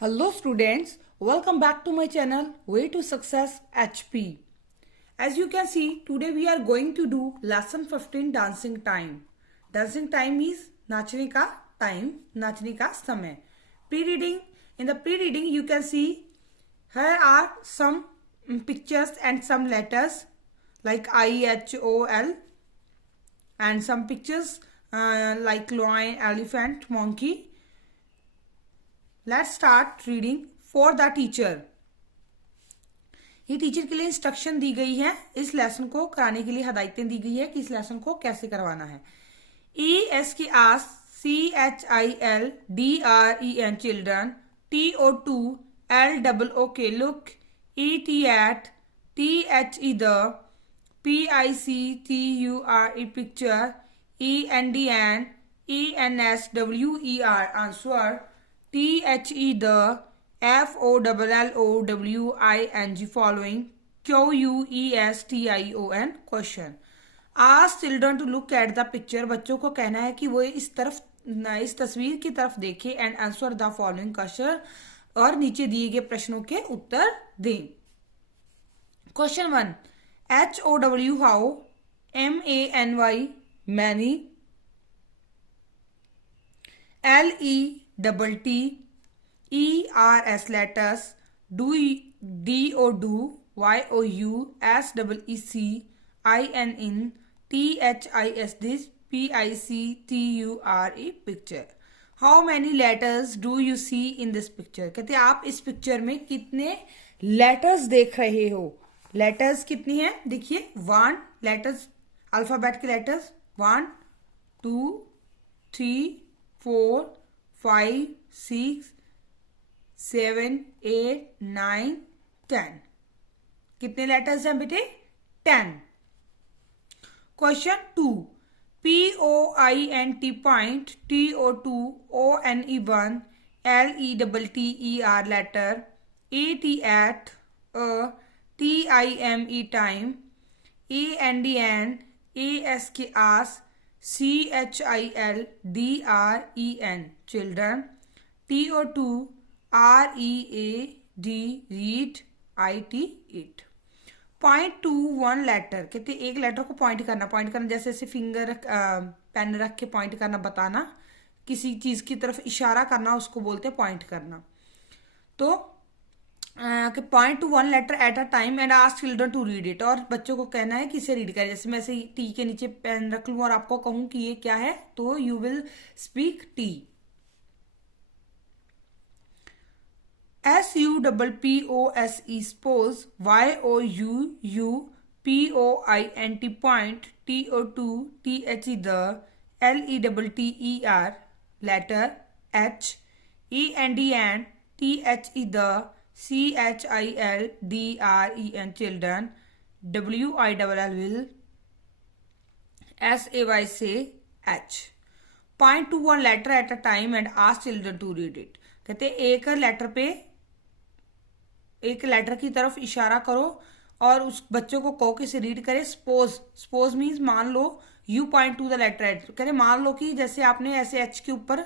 Hello students, welcome back to my channel Way to Success HP. As you can see, today we are going to do lesson 15 dancing time. Dancing time is नाचने का time, नाचने का समय. Pre-reading. In the pre-reading you can see here are some pictures and some letters like I, H, O, L and some pictures like lion, elephant, monkey. Let's start reading for the teacher. ये teacher के लिए instruction दी गई है. इस lesson को कराने के लिए हदायतें दी गई है कि इस लेसन को कैसे करवाना है. ES की आस, CHILDREN children, TO2 LOOK look, ET at, THE the, PICTURE picture, ENDN ENSWER answer, THE the, FOLLOWING following, QUESTION question. Ask children to look at the picture. बच्चों को कहना है कि वो इस तस्वीर की तरफ देखें and answer the following question और नीचे दिए गए प्रश्नों के उत्तर दें. Question 1. HOW how, MANY many, LETT ERS letters, DO do, YOU SEEC IN THIS this, PICTURE picture. How many letters do you see in this picture? कहते हैं आप इस पिक्चर में कितने लेटर्स देख रहे हो. लेटर्स कितनी है देखिए. 1 लेटर्स, अल्फाबेट के लेटर्स 1 2 3 4 5 6 7 8 9 10. कितने लेटर्स हैं बेटे? 10. Question 2. POINT point, TO2 ONE1 LETTER letter, AT at, TIME time, ANDN ASK ask, CHILDREN children, TO2 READ read, IT eat. Point to 1 letter. कहते एक लेटर को पॉइंट करना जैसे ऐसे फिंगर पेन रख के पॉइंट करना, बताना, किसी चीज की तरफ इशारा करना, उसको बोलते हैं पॉइंट करना. तो point to 1 letter at a time and ask children to read it. और बच्चों को कहना है कि इसे रीड करें. जैसे मैं ऐसे टी के नीचे पेन रख लूं और आपको कहूं कि ये क्या है, तो you will speak T. SUPPOSE suppose, YOUPOINT point, TO2 THE the, LETTER letter, H ENDN THE the, CHILDREN children, WILL will, SAY say H. Point to 1 letter at a time and ask children to read it. कहते एक letter की तरफ इशारा करो और उस बच्चों को कहो कि इसे रीड करे. सपोज मीन्स मान लो, you point to the letter H. कहते मान लो कि जैसे आपने ऐसे एच के ऊपर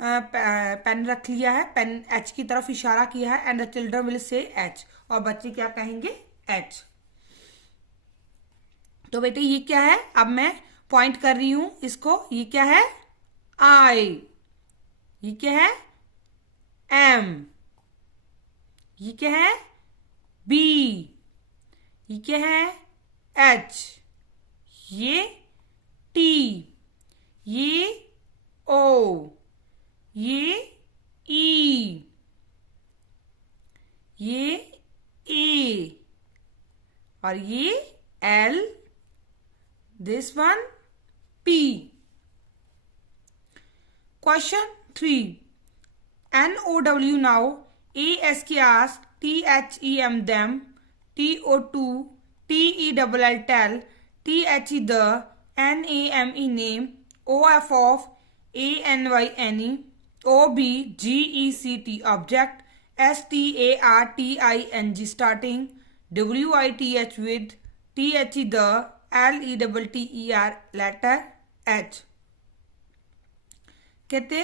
पेन रख लिया है, पेन एच की तरफ इशारा किया है, and the children will say H, और बच्चे क्या कहेंगे? एच. तो बेटे ये क्या है? अब मैं पॉइंट कर रही हूं इसको. ये क्या है? आई. ये क्या है? एम. ये क्या है? बी. ये क्या है? एच. ये टी. ये ओ. ये ई. ये ए. और ये L. This one P. Question 3. NOW now, ASK ask, THEM them, TO2 TELL tell, THE the, NAME name, OF of, ANYNE, OBGECT object, STARTING starting, WITH with, THE the, LETTER letter, H. कहते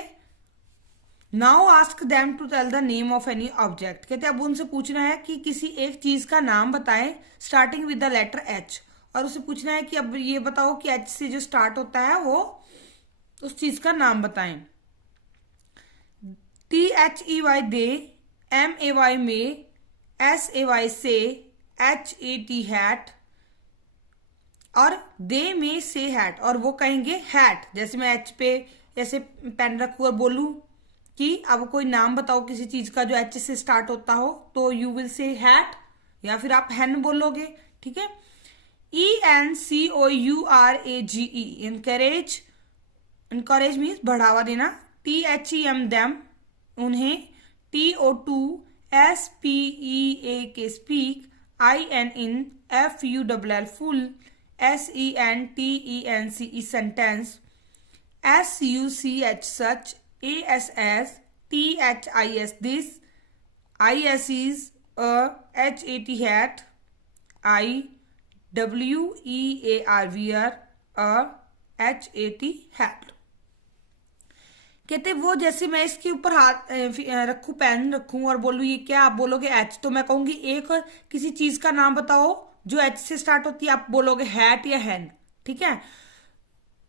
now ask them to tell the name of any object. कहते अब उनसे पूछना है कि किसी एक चीज का नाम बताएं starting with the letter H, और उसे पूछना है कि अब ये बताओ कि एच से जो स्टार्ट होता है वो उस चीज का नाम बताएं। THEY दे, MAY में, SAY से, HAT हैट, और दे में से हैट, और वो कहेंगे हैट। जैसे मैं एच पे ऐसे पेन रखू और बोलूं कि अब कोई नाम बताओ किसी चीज का जो एच से स्टार्ट होता हो, तो यू विल से हैट, या फिर आप हैन बोलोगे। ठीक है। ENCOURAGE इनकरेज, इनकरेज मीन्स बढ़ावा देना। THEM देम उन्हें, TO2 SPEAK speak, IN in, FULL full, SENTENCE sentence, SUCH such, ASS THIS this, ISES HAT hat, IWEAR wear, HAT hat। कहते वो जैसे मैं इसके ऊपर हाथ रखूं, पेन रखूं और बोलूं ये क्या, आप बोलोगे एच, तो मैं कहूंगी एक किसी चीज का नाम बताओ जो एच से स्टार्ट होती है, आप बोलोगे हैट या हैन। ठीक है,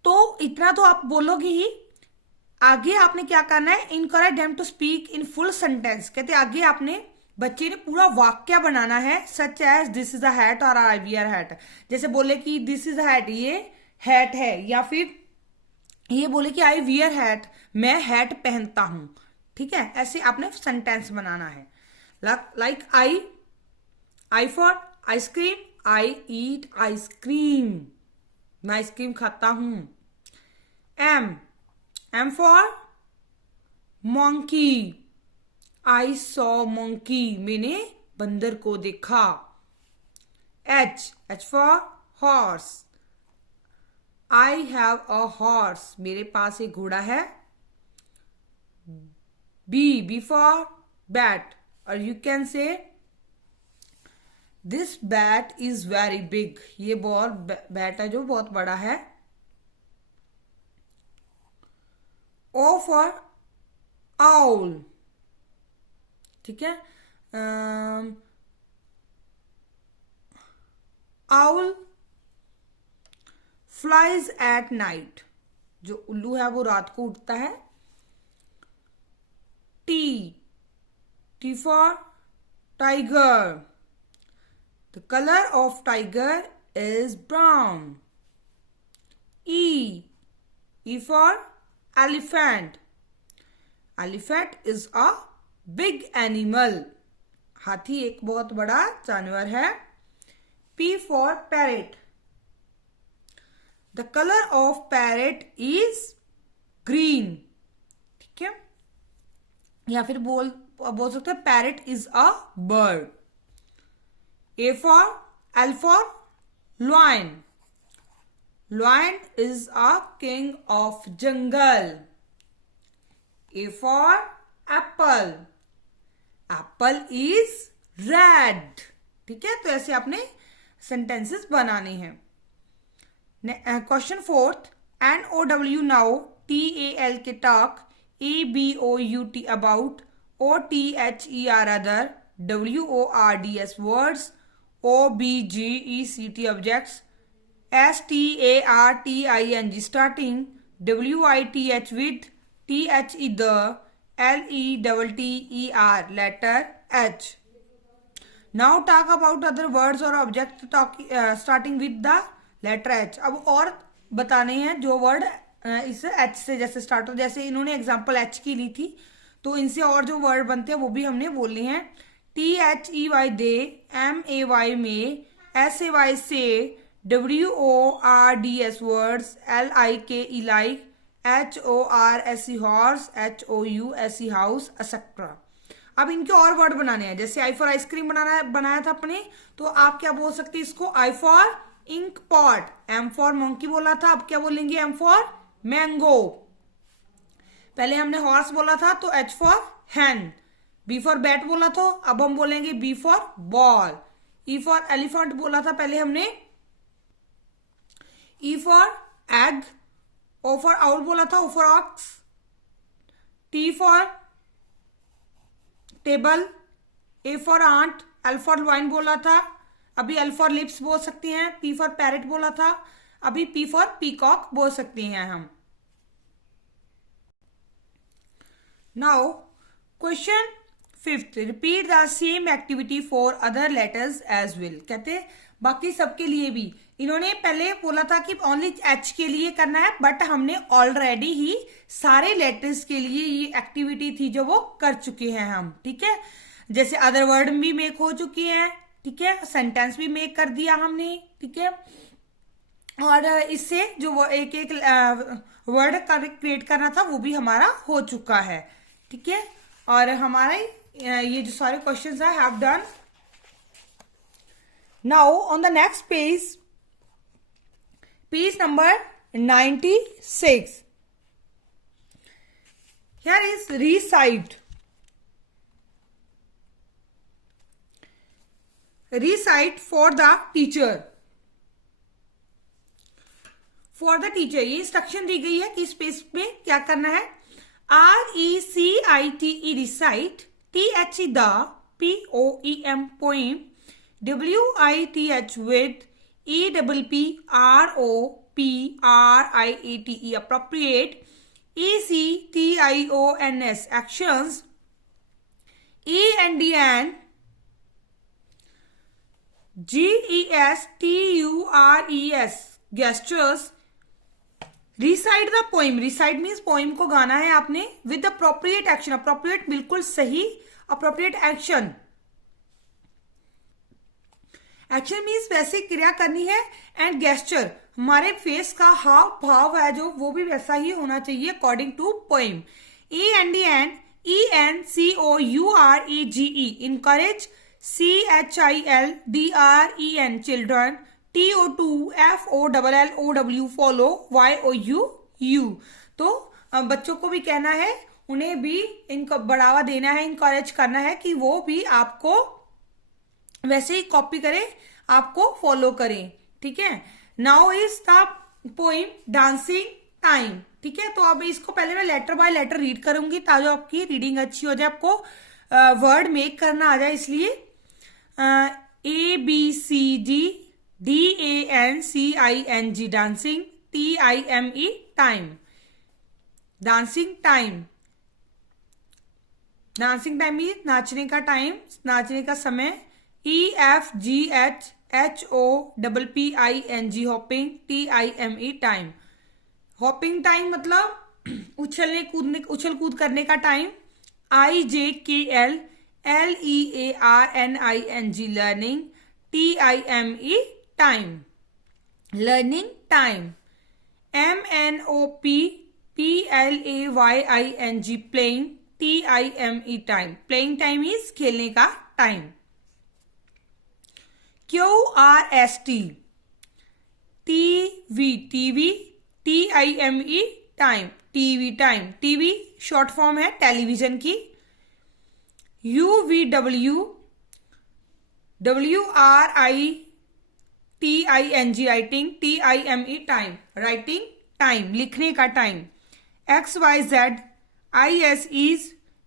तो इतना तो आप बोलोगे ही। आगे आपने क्या करना है, encourage them to speak in full sentence. कहते आगे आपने बच्चे ने पूरा वाक्य बनाना है, such as this is a hat और आई वियर हैट। जैसे बोले कि दिस इज अ हैट, ये हैट है, या फिर ये बोले कि आई वियर हैट, मैं हैट पहनता हूं। ठीक है, ऐसे आपने सेंटेंस बनाना है। Like I for ice cream, I eat ice cream, मैं आइसक्रीम खाता हूं। M for monkey, I saw monkey, मैंने बंदर को देखा। H for horse, I have a horse, मेरे पास एक घोड़ा है। बी फॉर बैट, और you can say this bat is very big, ये बैट है जो बहुत बड़ा है। ओ फॉर आउल, ठीक है, आउल फ्लाइज एट नाइट, जो उल्लू है वो रात को उड़ता है। T for tiger, the colour of tiger is brown. E for elephant, elephant is a big animal, हाथी एक बहुत बड़ा जानवर है। P for parrot, the colour of parrot is green. ठीक है, या फिर बोल सकते हैं parrot is a bird. L for lion, lion is a king of jungle. A for Apple, Apple is red. ठीक है, तो ऐसे आपने सेंटेंसेस बनाने हैं। Question fourth, NOW now, TAL के talk, ABOUT about, OTHER other, WORDS words, OBGECT objects, STARTING starting, WITH with, THE the, LETTER letter H। Now talk about other words और object starting with the letter H. अब और बताने हैं जो word इस H से जैसे start हो, जैसे इन्होंने एग्जांपल एच की ली थी, तो इनसे और जो वर्ड बनते हैं वो भी हमने बोलने हैं। THEY दे, MAY में, SAY से, WORDS words, LIK like, HORSE horse, HOUSE house etcetera. अब इनके और वर्ड बनाने हैं, जैसे आई फॉर आइसक्रीम बनाया था अपने, तो आप क्या बोल सकते हैं इसको, I for ink pot. M for monkey बोला था, अब क्या बोलेंगे, एम फॉर मैंगो। पहले हमने हॉर्स बोला था तो H for hen. B for bat बोला था, अब हम बोलेंगे B for ball. E for elephant बोला था पहले हमने, E for egg. O for owl बोला था, O for ox. T for table, A for ant, L for line बोला था, अभी एल फॉर लिप्स बोल सकते हैं, पी फॉर पैरेट बोला था, अभी पी फॉर पीकॉक बोल सकते हैं हम। Now question 5th, repeat the same activity for other letters as well. कहते हैं बाकी सबके लिए भी, इन्होंने पहले बोला था कि ओनली एच के लिए करना है, बट हमने ऑलरेडी ही सारे लेटर्स के लिए ये एक्टिविटी थी जो वो कर चुके हैं हम, ठीक है। जैसे अदर वर्ड भी मेक हो चुकी है, ठीक है, सेंटेंस भी मेक कर दिया हमने, ठीक है, और इससे जो वो एक एक वर्ड क्रिएट करना था वो भी हमारा हो चुका है, ठीक है। और हमारा ये जो सारे क्वेश्चंस है have done. Now on the next page, page number 96, here is recite for the teacher। For the teacher ये इंस्ट्रक्शन दी गई है कि इस पेज में क्या करना है। RECITE recite, THE the, POEM poem, WITH with, EPPROPRIATE appropriate, ACTIONS actions, ANDN, GESTURES gestures। Recite the poem, recite means poem को गाना है आपने, विद अप्रोप्रिएट एक्शन, अप्रोप्रिएट बिल्कुल सही, अप्रोप्रिएट एक्शन, एक्शन मीन्स वैसे क्रिया करनी है, एंड गेस्चर हमारे फेस का हाव भाव है जो वो भी वैसा ही होना चाहिए according to poem. ANDN ENCOURAGE encourage, CHILDREN children, TOFOLLOW follow, YOU। तो बच्चों को भी कहना है, उन्हें भी इनको बढ़ावा देना है, इनकरेज करना है कि वो भी आपको वैसे ही कॉपी करें, आपको फॉलो करें, ठीक है। Now is the poem dancing time, ठीक है। तो अब इसको पहले मैं लेटर बाय लेटर रीड करूंगी ताकि आपकी रीडिंग अच्छी हो जाए, आपको वर्ड मेक करना आ जाए, इसलिए ABCDDANCING dancing, TIME time, dancing time, dancing time mean नाचने का टाइम, नाचने का समय। EFGHHOPPING hopping, TIME time, hopping time मतलब उछल कूद करने का time. IJKL LEARNING learning, TIME time, learning time. MNOPPLAYING playing, TIME time, playing time is खेलने का time. QRST TV TIME time, TV time, TV short form है television की। UVW WRITING writing, TIME time, writing time, लिखने का time. XYZ ISEs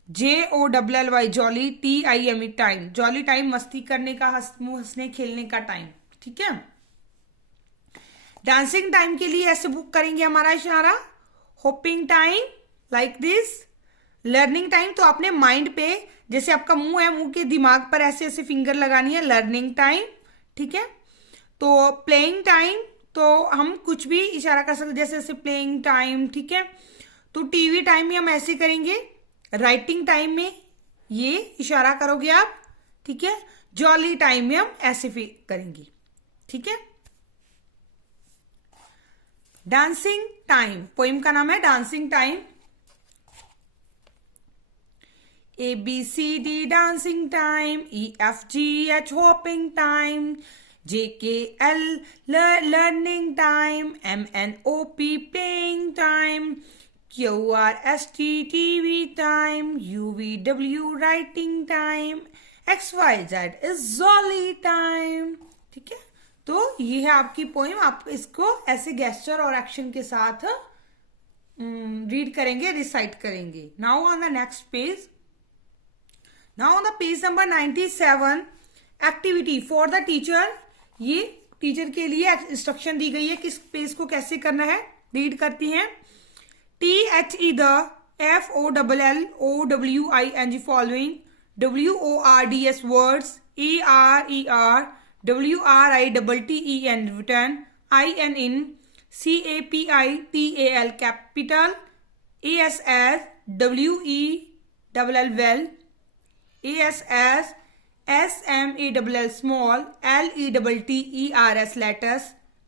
JOLLY jolly, TIME time, jolly time, मस्ती करने का, हंसने खेलने का टाइम, ठीक है। डांसिंग टाइम के लिए ऐसे बुक करेंगे हमारा इशारा, hopping time like this. Learning time तो आपने माइंड पे, जैसे आपका मुंह है, मुंह के दिमाग पर ऐसे ऐसे फिंगर लगानी है, लर्निंग टाइम, ठीक है। तो प्लेइंग टाइम तो हम कुछ भी इशारा कर सकते, जैसे जैसे प्लेइंग टाइम, ठीक है। तो टीवी टाइम में हम ऐसे करेंगे, राइटिंग टाइम में ये इशारा करोगे आप, ठीक है। जॉली टाइम में हम ऐसे करेंगे, ठीक है। डांसिंग टाइम, पोइम का नाम है dancing time. ABCD dancing time, EFGH hopping time, JKL learning time, MNOP playing time, QRST TV time, UVW writing time, XYZ is jolly time, ठीक है। तो ये है आपकी पोइम, आप इसको ऐसे गेस्चर और एक्शन के साथ रीड करेंगे, रिसाइट करेंगे। Now on the next page, now page number 97 activity for the teacher. ये टीचर के लिए इंस्ट्रक्शन दी गई है किस पेज को कैसे करना है। रीड करती हैं। THE the FOLLOWING following WORDS words ARER WRITTEN written IN in CAPITAL capital ASS WELL well ASS SMALL small LETTERS letters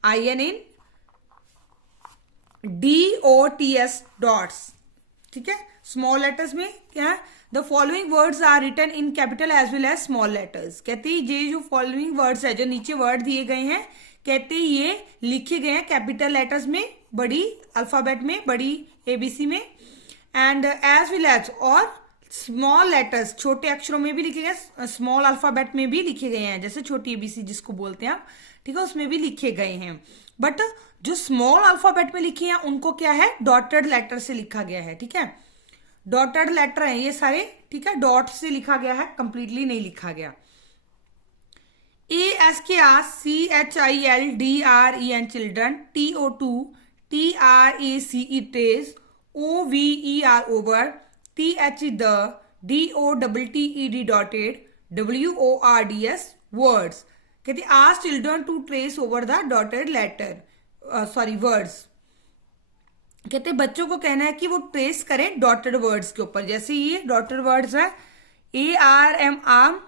IN in DOTS dots। ठीक है, स्मॉल लेटर्स में क्या है, the following words are written in capital as well as small letters. कहते हैं ये जो following words है, जो नीचे वर्ड दिए गए हैं, कहते हैं ये लिखे गए हैं कैपिटल लेटर्स में, बड़ी अल्फाबेट में, बड़ी ABC में, एंड एज वेल एज, और स्मॉल लेटर्स छोटे अक्षरों में भी लिखे गए, स्मॉल अल्फाबेट में भी लिखे गए हैं, जैसे छोटी ABC जिसको बोलते हैं आप, ठीक है, उसमें भी लिखे गए हैं। बट जो स्मॉल अल्फाबेट में लिखे हैं उनको क्या है, डॉटेड लेटर से लिखा गया है। ठीक है, डॉटेड लेटर है ये सारे, ठीक है, डॉट से लिखा गया है, कंप्लीटली नहीं लिखा गया। ASKR CHILDREN children, TO2 TRACE trace, OVER over, THE the, DOTTED dotted, WORDS words. कहते ask children to trace over the dotted letter words. कहते बच्चों को कहना है कि वो ट्रेस करें डॉटेड वर्ड्स के ऊपर। जैसे ये डॉटेड वर्ड्स है, ARM आम,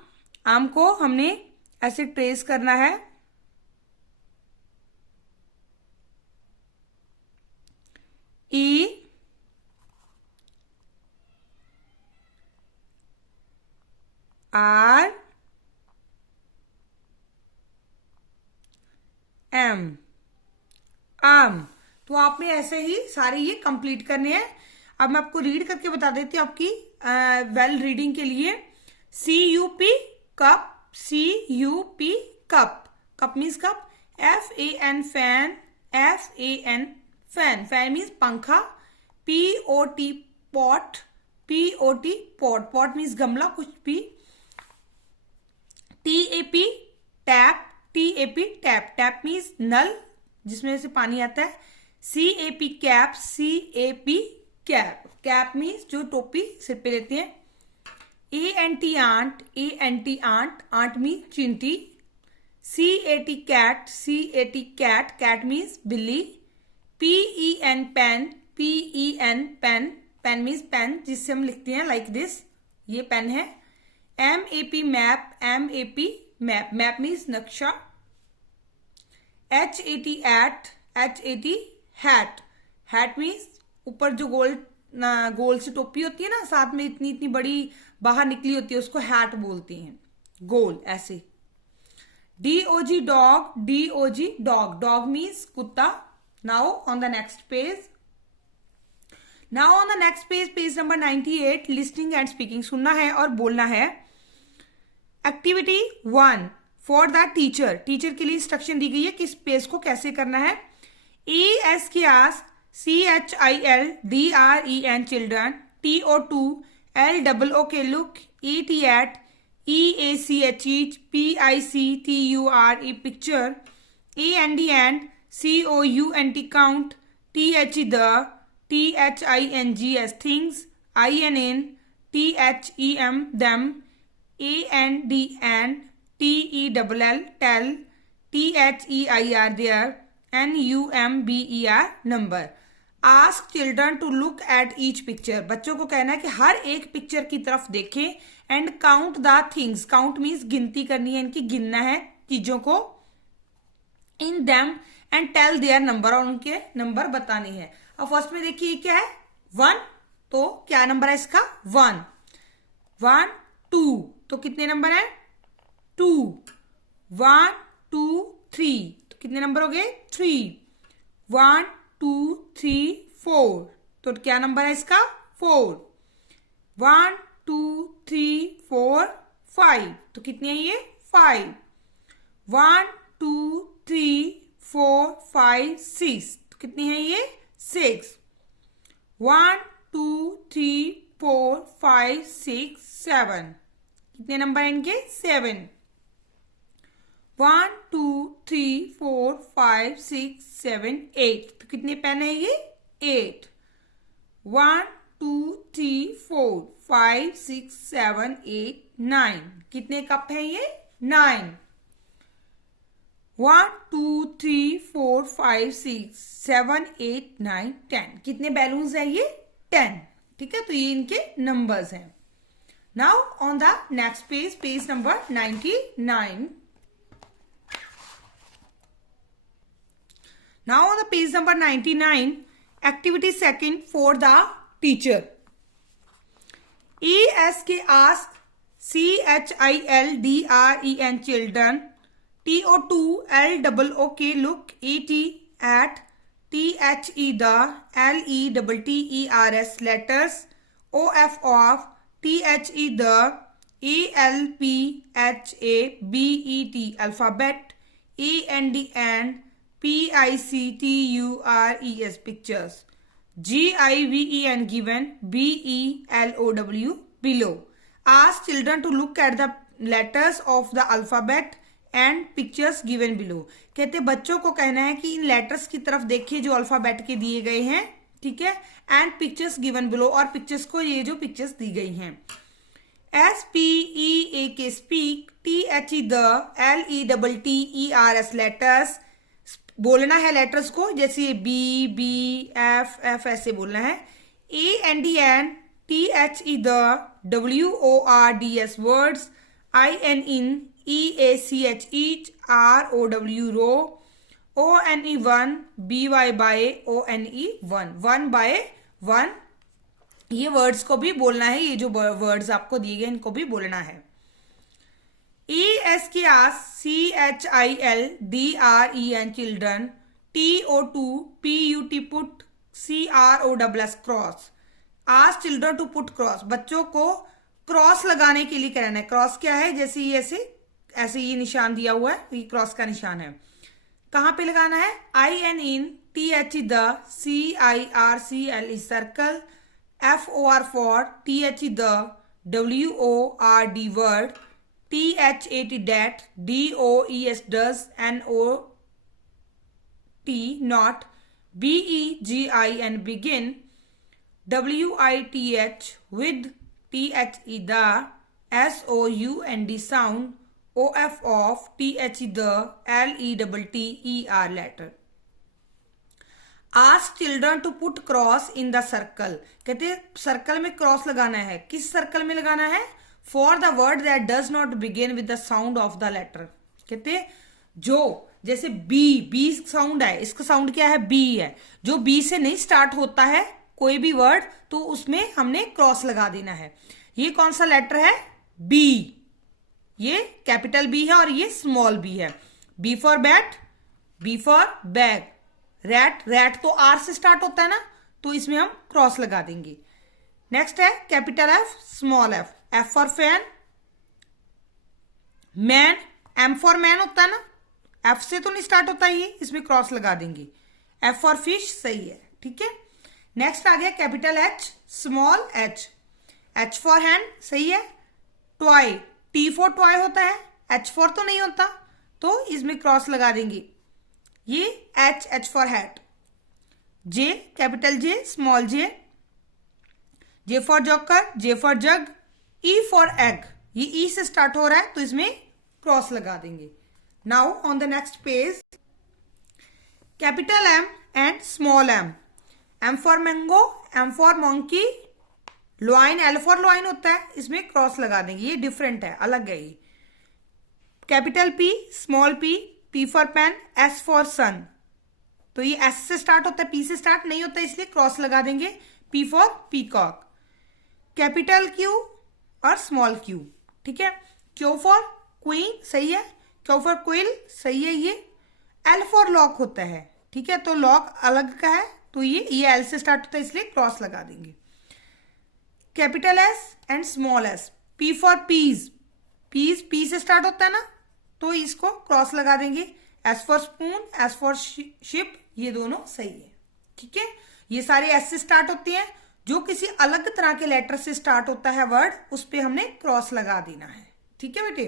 आम को हमने ऐसे ट्रेस करना है, ARM आम। तो आपने ऐसे ही सारे ये कंप्लीट करने हैं। अब मैं आपको रीड करके बता देती हूँ आपकी वेल रीडिंग के लिए। CUP cup, CUP cup, cup means cup, FAN fan, FAN fan, fan means पंखा, POT pot, POT pot, pot means गमला कुछ भी, TAP tap, TAP tap, tap means नल जिसमें से पानी आता है, CAP cap, CAP cap, cap means जो टोपी सिर पे लेते हैं, ANT ant, ANT ant, ant means चिंटी, CAT cat, CAT cat, cat means बिल्ली, PEN pen, PEN pen, pen means pen जिससे हम लिखते हैं लाइक दिस, ये पेन है, MAP map, MAP map, map means नक्शा, HAT at, HAT hat, hat means ऊपर जो गोल से टोपी होती है ना, साथ में इतनी इतनी बड़ी बाहर निकली होती है, उसको हैट बोलते हैं, गोल ऐसे। DOG dog, DOG dog, dog means कुत्ता। Now on the next page, now on the next page, page number 98, listening and speaking, सुनना है और बोलना है। Activity 1 for the teacher, teacher के लिए इंस्ट्रक्शन दी गई है किस पेज को कैसे करना है। ASKR CHILDREN children, TO2 LOOK look, ET at, EACH PICTURE picture, AND and, COUNT count, THE the, THINGS things, INN, THEM them, AND and, TELL tell, THEIR there, NUMBER number। Ask children to look at each picture, बच्चों को कहना है कि हर एक picture की तरफ देखें, and count the things, count means गिनती करनी है, इनकी गिनना है चीजों को, in them and tell their number, और उनके नंबर बताने हैं। अब फर्स्ट में देखिए क्या है 1, तो क्या नंबर है इसका 1, 1 2, तो कितने नंबर है 2, 1 2 3, तो कितने नंबर हो गए 3, 1 2 3 4, तो क्या नंबर है इसका 4, 1 2 3 4 5, तो कितनी है ये 5, 1 2 3 4 5 6, तो कितनी है ये 6, 1 2 3 4 5 6 7, कितने नंबर हैं इनके? 7। 1 2 3 4 5 6 7 8। तो कितने पेन है ये? 8। 1 2 3 4 5 6 7 8 9। कितने कप हैं ये? 9। 1 2 3 4 5 6 7 8 9 10। कितने बैलून्स हैं ये? 10। ठीक है, तो ये इनके नंबर्स हैं। Now on the next page, page number 99। Now on the page number 99, activity second for the teacher. ESK ask CHILDREN children. TO2LOOK look ET at THE the LETTERS letters. OF of THE the ALPHABET alphabet. AND and PICTURES pictures. GIVEN given. BELOW below. Ask children to look at the letters of the alphabet and pictures given below. कहते बच्चों को कहना है कि इन letters की तरफ देखिए जो अल्फाबेट के दिए गए हैं, ठीक है, एंड पिक्चर्स गिवन बिलो, और पिक्चर्स को ये जो पिक्चर्स दी गई हैं। SPEAK speak. THE the LETTERS letters. बोलना है लेटर्स को, जैसे B B F F ऐसे बोलना है। AND and THE the WORDS words. IN EACH each. ROW row. ONE one. BY by ONE one. 1 by 1 ये वर्ड्स को भी बोलना है, ये जो वर्ड्स आपको दिए गए इनको भी बोलना है। ESK ask CHILDREN children. TO2 PUT put CROSS cross. Ask children to put cross. बच्चों को क्रॉस लगाने के लिए कहना है। क्रॉस क्या है? जैसे ये ऐसे ये निशान दिया हुआ है, ये क्रॉस का निशान है। कहाँ पे लगाना है? IN THE the CIRCLE circle. FOR for THE the WORD word. THAT dat. DOES does. NOT not. BEGIN begin. WITH with. THE the. SOUND sound. OF of. THE the LETTER letter. Ask children to put cross in the circle. कहते हैं circle में cross लगाना है। किस circle में लगाना है? For the word that does not begin with the sound of the letter. कहते हैं जो जैसे बी साउंड है, इसका साउंड क्या है? बी है। जो बी से नहीं स्टार्ट होता है कोई भी वर्ड, तो उसमें हमने क्रॉस लगा देना है। ये कौन सा लेटर है? बी। ये कैपिटल बी है और ये स्मॉल बी है। B for bat, B for bag. Rat तो आर से स्टार्ट होता है ना, तो इसमें हम क्रॉस लगा देंगे। नेक्स्ट है capital F, small F. F for fan, man, M for man होता है ना, एफ से तो नहीं स्टार्ट होता है ये, इसमें क्रॉस लगा देंगे। एफ फॉर फिश, सही है, ठीक है। नेक्स्ट आ गया capital H, small H. H for hand, सही है। टॉय, टी फॉर टॉय होता है, एच फॉर तो नहीं होता, तो इसमें क्रॉस लगा देंगे। ये H for hat. J, capital J, small J. J for joker, J for jug. E for egg, ये ई से स्टार्ट हो रहा है तो इसमें क्रॉस लगा देंगे। Now on the next page, capital M and small M. M for mango, M for monkey. Lion, L for lion होता है, इसमें क्रॉस लगा देंगे। ये डिफरेंट है, अलग है ये। Capital P, small P. P for pen, S for son, तो ये एस से स्टार्ट होता है, पी से स्टार्ट नहीं होता, इसलिए क्रॉस लगा देंगे। P for peacock. Capital Q और स्मॉल क्यू, ठीक है। क्यू फॉर क्वीन, सही है। क्यू फॉर क्विल, सही है ये। एल फॉर लॉक होता है, ठीक है, तो लॉक अलग का है, तो ये एल से स्टार्ट होता है, इसलिए क्रॉस लगा देंगे। Capital S and small S. P for peas, peas P से स्टार्ट होता है ना, तो इसको क्रॉस लगा देंगे। S for spoon, S for ship, ये दोनों सही है, ठीक है। ये सारे एस से स्टार्ट होते हैं, जो किसी अलग तरह के लेटर से स्टार्ट होता है वर्ड, उस पे हमने क्रॉस लगा देना है। ठीक है बेटे।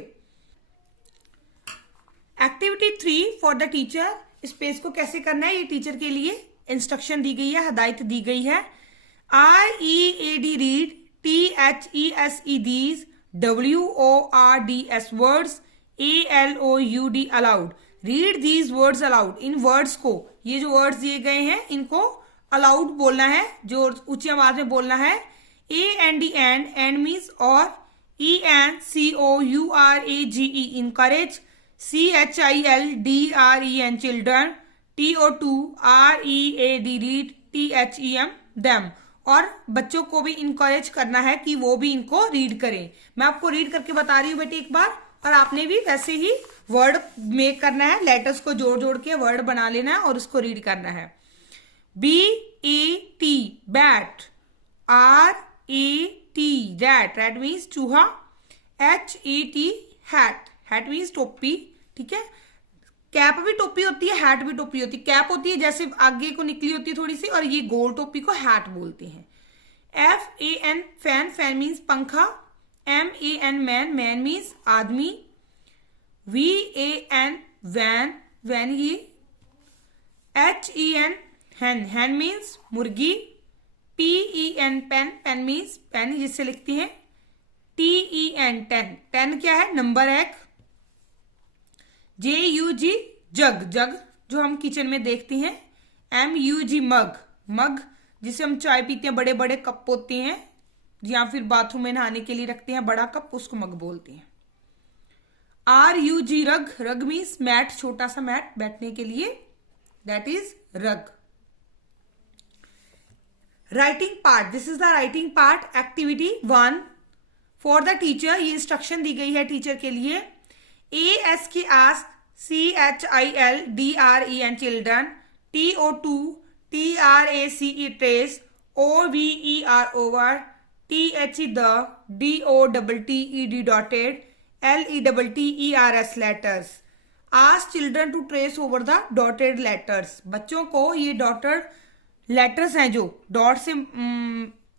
एक्टिविटी 3 फॉर द टीचर, इस पेज को कैसे करना है ये टीचर के लिए इंस्ट्रक्शन दी गई है, हदायत दी गई है। READ read, THESE these, WORDS words, ALOUD allowed. Read these words allowed, in words को, ये जो वर्ड्स दिए गए हैं इनको अलाउड बोलना है, जो ऊंची आवाज में बोलना है। AND एंड मीन्स और, ENCOURAGE encourage, CHILDREN children, TOREAD read, THEM them. और बच्चों को भी इनकरेज करना है कि वो भी इनको रीड करें। मैं आपको रीड करके बता रही हूँ बेटे एक बार, और आपने भी वैसे ही वर्ड मेक करना है, लेटर्स को जोड़ जोड़ के वर्ड बना लेना है और उसको रीड करना है। BAT bat, RAT rat, rat means चूहा, HAT हैट, हैट मीन्स टोपी। ठीक है, कैप भी टोपी होती है, हैट भी टोपी होती है। कैप होती है जैसे आगे को निकली होती है थोड़ी सी, और ये गोल टोपी को हैट बोलते हैं। FAN फैन, फैन मीन्स पंखा। MAN मैन, मैन मीन्स आदमी। VAN वैन, वैन ये। HEN हैन, हैन मीन्स मुर्गी। PEN pen, pen means pen जिससे लिखती हैं। TEN टेन, टेन क्या है नंबर एक। JUG जग, जग जो हम किचन में देखते हैं। MUG मग, मग जिसे हम चाय पीते हैं, बड़े बड़े कप होते हैं, या फिर बाथरूम में नहाने के लिए रखते हैं बड़ा कप, उसको मग बोलते हैं। RUG रग, रग मीन्स मैट, छोटा सा मैट बैठने के लिए, दैट इज रग। Writing part, this is the writing part. Activity 1 for the teacher, ये इंस्ट्रक्शन दी गई है टीचर के लिए। ASK ask, CHILDREN children, TO2TRACE trace, OVER over, THE the, DOTTED dotted, LETTERS letters. Ask children to trace over the dotted letters. बच्चों को ये dotted letters हैं जो डॉट से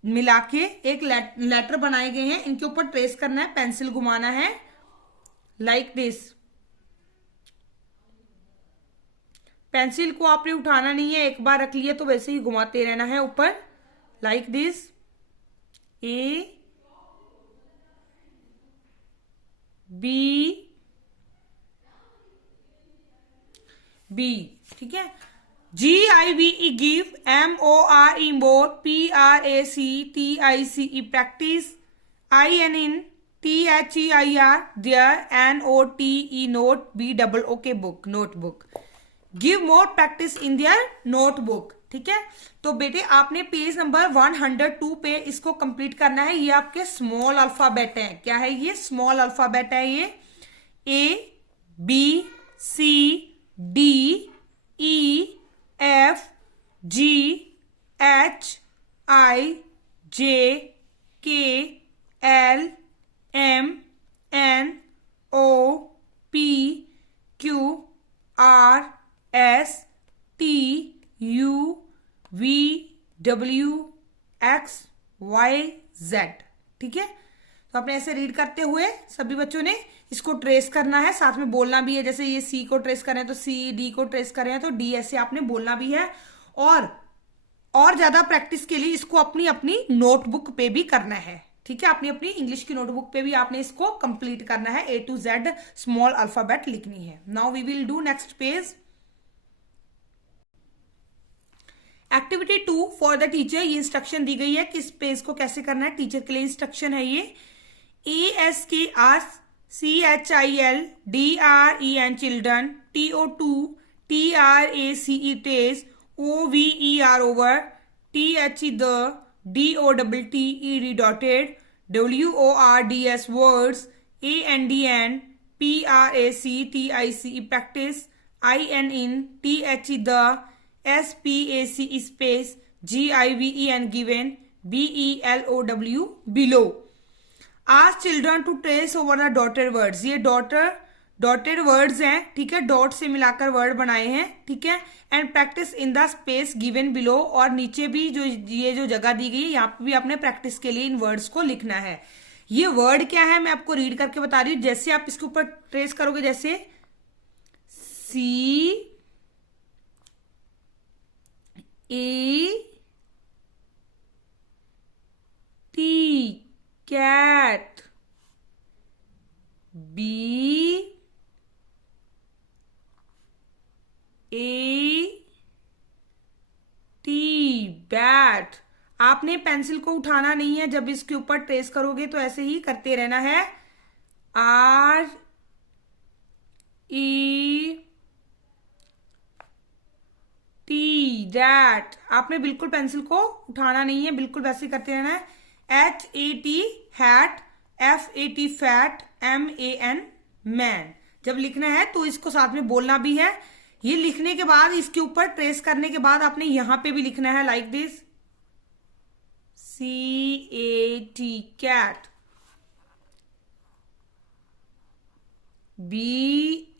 मिला के एक लेटर बनाए गए हैं, इनके ऊपर ट्रेस करना है, पेंसिल घुमाना है लाइक दिस। पेंसिल को आपने उठाना नहीं है, एक बार रख लिया तो वैसे ही घुमाते रहना है ऊपर like this. A B B, ठीक है। GIVE give, MORE more, PRACTICE practice, IN in, THEIR their, NOTE note, BOOK book, notebook. Give more practice in their notebook. ठीक है, तो बेटे आपने पेज नंबर 102 पे इसको कंप्लीट करना है। ये आपके स्मॉल अल्फाबेट है। क्या है ये? स्मॉल अल्फाबेट है ये। ABCDEFGHIJKLMNOPQRSTUVWXYZ। ठीक है, तो आपने ऐसे रीड करते हुए सभी बच्चों ने इसको ट्रेस करना है, साथ में बोलना भी है। जैसे ये सी को ट्रेस करें तो सी, डी को ट्रेस करें तो डी, ऐसे आपने बोलना भी है। और ज्यादा प्रैक्टिस के लिए इसको अपनी अपनी नोटबुक पे भी करना है। ठीक है, अपनी अपनी इंग्लिश की नोटबुक पे भी आपने इसको कंप्लीट करना है। A to Z small alphabet लिखनी है। Now we will do next page. Activity 2 for the teacher, ये इंस्ट्रक्शन दी गई है कि इस पेज को कैसे करना है। टीचर के लिए इंस्ट्रक्शन है ये। ASK ask, CHILDREN children, TO2TRACE trace, OVER over, THE the, DOTTED dotted, WORDS words, AND PRACTICE practice, IN in, THE the, SPACE space, GIVEN given, BELOW below. Ask children to trace over the dotted words. ये dotted words हैं, ठीक है, dot से मिलाकर word बनाए हैं, ठीक है। And practice in the space given below, और नीचे भी जो ये जो जगह दी गई है यहाँ पे भी आपने प्रैक्टिस के लिए इन वर्ड्स को लिखना है। ये वर्ड क्या है मैं आपको रीड करके बता रही हूँ। जैसे आप इसके ऊपर ट्रेस करोगे, जैसे C A T cat, B A T bat. आपने पेंसिल को उठाना नहीं है, जब इसके ऊपर ट्रेस करोगे तो ऐसे ही करते रहना है। R E T rat. आपने बिल्कुल पेंसिल को उठाना नहीं है, बिल्कुल वैसे ही करते रहना है। H A T hat, F A T fat, M A N man. जब लिखना है तो इसको साथ में बोलना भी है। ये लिखने के बाद इसके ऊपर ट्रेस करने के बाद आपने यहां पे भी लिखना है like this, C A T cat, B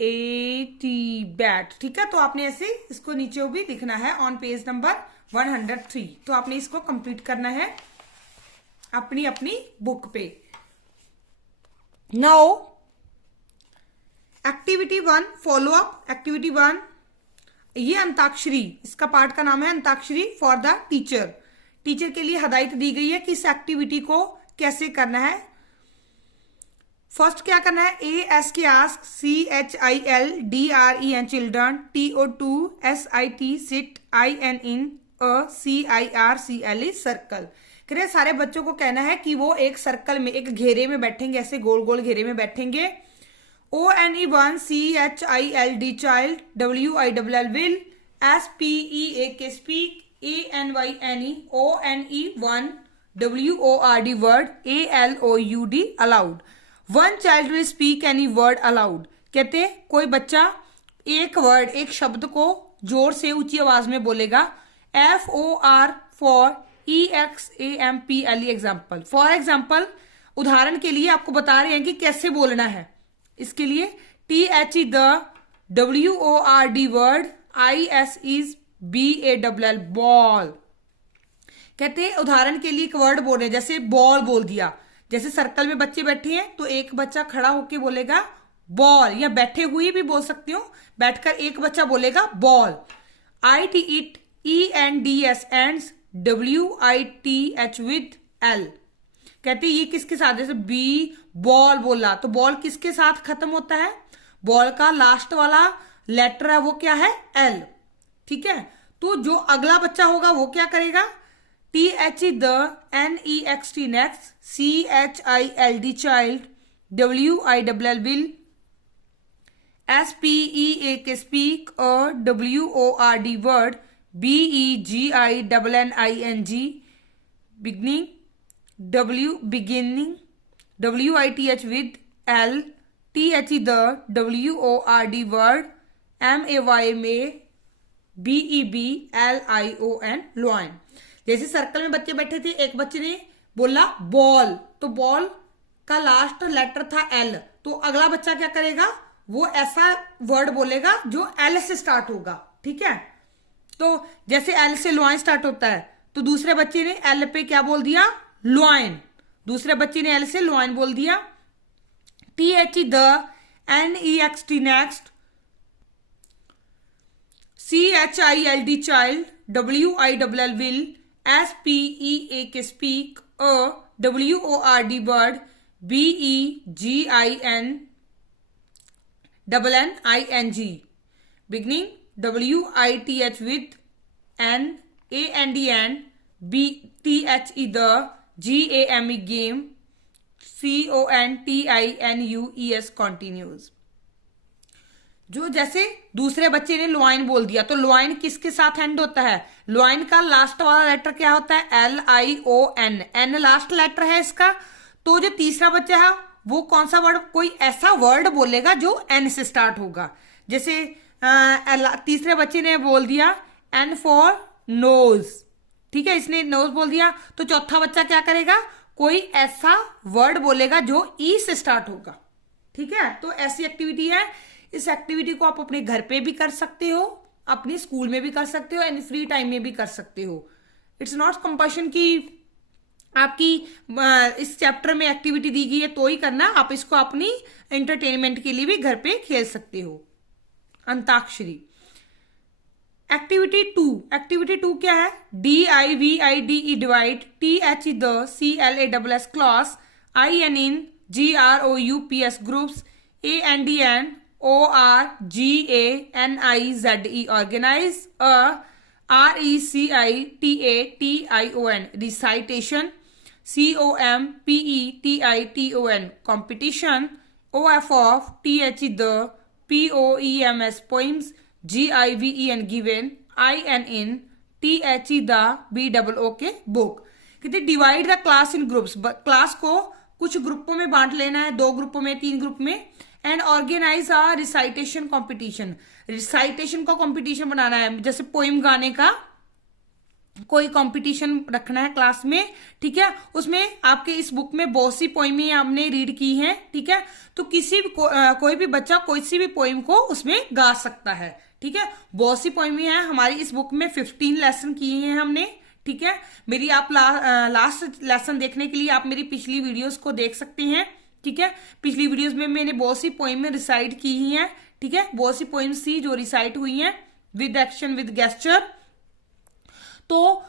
A T bat, ठीक है। तो आपने ऐसे इसको नीचे भी लिखना है ऑन पेज नंबर 103। तो आपने इसको कंप्लीट करना है अपनी अपनी बुक पे। Now activity 1 follow up. Activity 1 ये अंताक्षरी, इसका पार्ट का नाम है antakshari for the teacher. Teacher के लिए हदायत दी गई है कि इस एक्टिविटी को कैसे करना है। फर्स्ट क्या करना है, AS की ask, CHILDREN children, TO2 SIT sit, IN in, CIRCLE circle. कह रहे सारे बच्चों को कहना है कि वो एक सर्कल में, एक घेरे में बैठेंगे, ऐसे गोल गोल घेरे में बैठेंगे। ONE1 CHILD child, WILL will, SPEAK speak, ANYNE ONE1 WORD word, ALOUD allowed. One child will speak any word allowed. कहते कोई बच्चा एक वर्ड, एक शब्द को जोर से ऊंची आवाज में बोलेगा। FOR for EXAMPLE example. For example, उदाहरण के लिए आपको बता रहे हैं कि कैसे बोलना है। इसके लिए THE the, WORD word, ISES BALL ball. कहते उदाहरण के लिए एक वर्ड बोल रहे, जैसे बॉल बोल दिया। जैसे सर्कल में बच्चे बैठे हैं तो एक बच्चा खड़ा होके बोलेगा बॉल, या बैठे हुए भी बोल सकती हो, बैठकर एक बच्चा बोलेगा ball. IT ENDS ends, WITH with L। कहते ये किसके साथ, जैसे बी बॉल बोला तो बॉल किसके साथ खत्म होता है, बॉल का लास्ट वाला लेटर है वो क्या है, L, ठीक है। तो जो अगला बच्चा होगा वो क्या करेगा, THE the, NEXT next, CHILD child, WILL will, SPEAK speak, WORD word, BEGINNING beginning, WITH with L, THE the, WORD word, MAY में, BEBLION लॉइन। जैसे सर्कल में बच्चे बैठे थे, एक बच्चे ने बोला बॉल, तो बॉल का लास्ट लेटर था L, तो अगला बच्चा क्या करेगा, वो ऐसा वर्ड बोलेगा जो L से स्टार्ट होगा, ठीक है। तो जैसे L से लॉइन स्टार्ट होता है, तो दूसरे बच्चे ने L पे क्या बोल दिया, लॉइन। दूसरे बच्चे ने L से लॉइन बोल दिया। THE the, NEXT next, CHILD child, WILL will, SPEAK speak, WORD word, BEGINNING beginning, WITH with N, AND THE the, GAME game, CONTINUES continues. जो जैसे दूसरे बच्चे ने लॉइन बोल दिया, तो लॉइन किसके साथ एंड होता है, लॉइन का लास्ट वाला लेटर क्या होता है, LION, N लास्ट लेटर है इसका। तो जो तीसरा बच्चा है वो कौन सा वर्ड, कोई ऐसा वर्ड बोलेगा जो N से स्टार्ट होगा। जैसे तीसरे बच्चे ने बोल दिया N फॉर नोज, ठीक है, इसने नोज बोल दिया। तो चौथा बच्चा क्या करेगा, कोई ऐसा वर्ड बोलेगा जो E से स्टार्ट होगा, ठीक है, तो ऐसी एक्टिविटी है। इस एक्टिविटी को आप अपने घर पे भी कर सकते हो, अपने स्कूल में भी कर सकते हो, एंड फ्री टाइम में भी कर सकते हो। इट्स नॉट कंपल्शन कि आपकी इस चैप्टर में एक्टिविटी दी गई है तो ही करना, आप इसको अपनी एंटरटेनमेंट के लिए भी घर पे खेल सकते हो। अंताक्षरी। एक्टिविटी टू क्या है? DIVIDE divide, TH the, CLASS class, IN GROUPS groups, ANDN ORGANIZE organise, RECITATION recitation, COMPETITON competition, OFF the, POEMS poems, GIVEN given, INN the BOOK book। कहते divide the class in groups, class को कुछ ग्रुपों में बांट लेना है, 2 ग्रुपों में, 3 group में, and organise a recitation competition, recitation का कॉम्पिटिशन बनाना है, जैसे पोइम गाने का कोई कंपटीशन रखना है क्लास में, ठीक है। उसमें आपके इस बुक में बहुत सी पोइमें आपने रीड की हैं, ठीक है, तो किसी भी कोई भी बच्चा कोई सी भी पोइम को उसमें गा सकता है, ठीक है। बहुत सी पोइमें हैं हमारी इस बुक में, 15 लेसन किए हैं हमने, ठीक है। मेरी आप लास्ट लेसन देखने के लिए आप मेरी पिछली वीडियोस को देख सकते हैं, ठीक है। पिछली वीडियोस में मैंने बहुत सी पोइमें रिसाइट की ही हैं, ठीक है, बहुत सी पोइम्स थी जो रिसाइट हुई हैं विद एक्शन विद गेस्चर। तो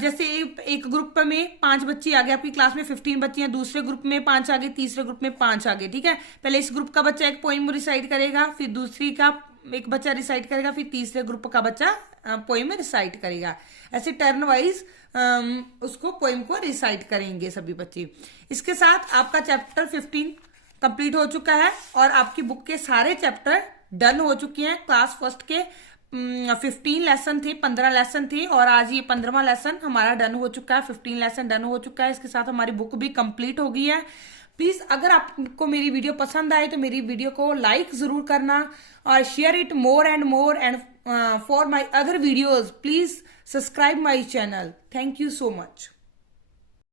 जैसे एक ग्रुप में 5 बच्चे आ गए, आपकी क्लास में 15 बच्चे हैं, दूसरे ग्रुप में 5 आ गए, तीसरे ग्रुप में 5 आ गए, ठीक है। पहले इस ग्रुप का बच्चा एक पोइम रिसाइट करेगा, फिर दूसरी का एक बच्चा रिसाइट करेगा, फिर तीसरे ग्रुप का बच्चा पोइम रिसाइट करेगा। ऐसे टर्न वाइज उसको पोइम को रिसाइट करेंगे सभी बच्चे। इसके साथ आपका चैप्टर 15 कंप्लीट हो चुका है और आपकी बुक के सारे चैप्टर डन हो चुके हैं। क्लास फर्स्ट के 15 लेसन थे, 15 लेसन थे और आज ये 15वां लेसन हमारा डन हो चुका है, 15 लेसन डन हो चुका है। इसके साथ हमारी बुक भी कंप्लीट हो गई है। प्लीज अगर आपको मेरी वीडियो पसंद आए तो मेरी वीडियो को लाइक जरूर करना और share it more and for my other videos please subscribe my channel. Thank you so much.